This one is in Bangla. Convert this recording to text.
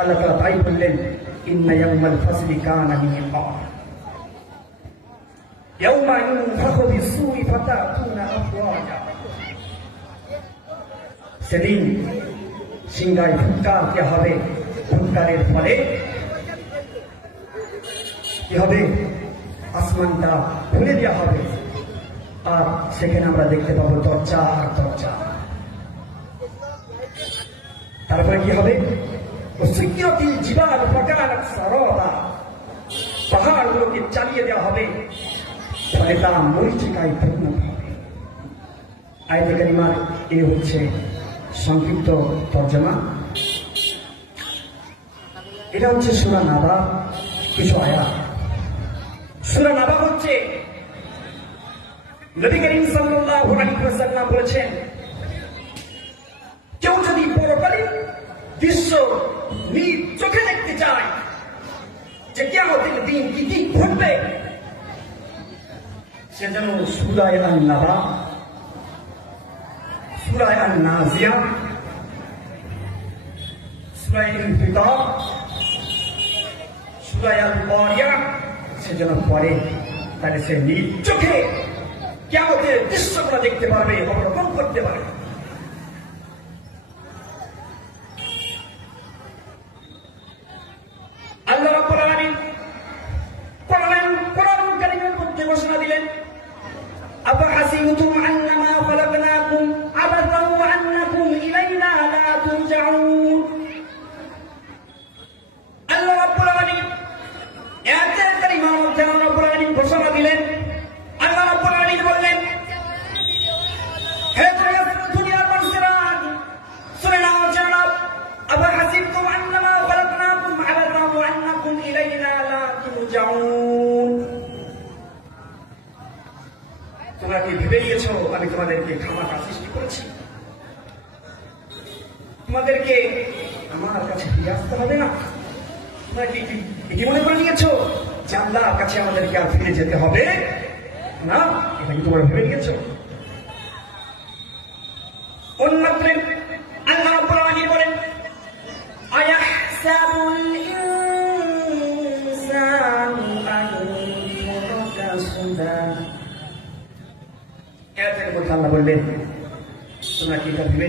আল্লাহ তাআলা তাই বললেন, ইন্না ইয়াওমাল ফাসলি কানা মিকাত, ইয়াওমা ইউনফাখু ফিস-সূরি ফাতাতুনা আফওয়াজা। সেদিন সিংহায় ফুৎকার দেওয়া হবে, ফুৎকারের ফলে কি হবে? আসমানটা খুলে দেওয়া হবে, আর সেখানে আমরা দেখতে পাবো দরজা আর দরজা। তারপরে কি হবে? ওয়াসুয়্যিরাতিল জিবাল ফাকানাত সারাবা, পাহাড়গুলোকে চালিয়ে দেওয়া হবে, ফলে তা মরীচিকায় পরিণত হবে। আয়াতে কারিমার এই হচ্ছে সংক্ষিপ্ত তর্জমা। এটা হচ্ছে সূরা নাবা কিছু আয়াত। সূরা নাবা হচ্ছে নবী করিম সাল্লাল্লাহু আলাইহি ওয়াসাল্লাম বলেছেন, কেউ যদি পরকালীন দৃশ্য নিজ চোখে দেখতে চায় যে কিয়ামতের দিন কি কি ঘটবে, সে যেন সূরা আন-নাবা, সূরা আন-নাজিয়া, সূরা ইনফিতার, সূরা আল-কারিয়া সে যেন পড়ে। তাহলে সে নিজ চোখে কিয়ামতের দৃশ্যগুলো দেখতে পারবে, অবলোকন করতে পারবে। আল্লাহ রাব্বুল আলামিন কোরআনুল কারীমের মধ্যে ঘোষণা দিলেন, আফাহাসিবতুম আন্নামা খালাকনাকুম আবাসান ওয়া আন্নাকুম ইলাইনা লা তুরজাউন। আল্লাহ রাব্বুল আলামিন আয়াতে কারিমার মধ্যে আল্লাহ রাব্বুল আলামিন ঘোষণা দিলেন, আল্লাহ রাব্বুল আলামিন বললেন, হে দুনিয়ার মানুষেরা, শুনে নাও জনাব, আফাহাসিবতুম আন্নামা খালাকনাকুম আবাসান ওয়া আন্নাকুম ইলাইনা লা তুরজাউন। তোমরা কি ভেবে নিয়েছো আমি তোমাদেরকে খামাখা সৃষ্টি করেছি? তোমাদেরকে আমার কাছে ফিরে আসতে হবে না? তোমরা কি এটি মনে করে নিয়েছো যে আল্লাহর কাছে আমাদেরকে আর ফিরে যেতে হবে না? এটা কি তোমরা ভেবে নিয়েছো? অন্যত্র আল্লাহ রাব্বুল আলামিন বলেন, আয়াহসাবুল ইনসানু আন ইউতরাকা সুদা। আয়াতের মধ্যে আল্লাহ বললেন, তোমরা কি এটা ভেবে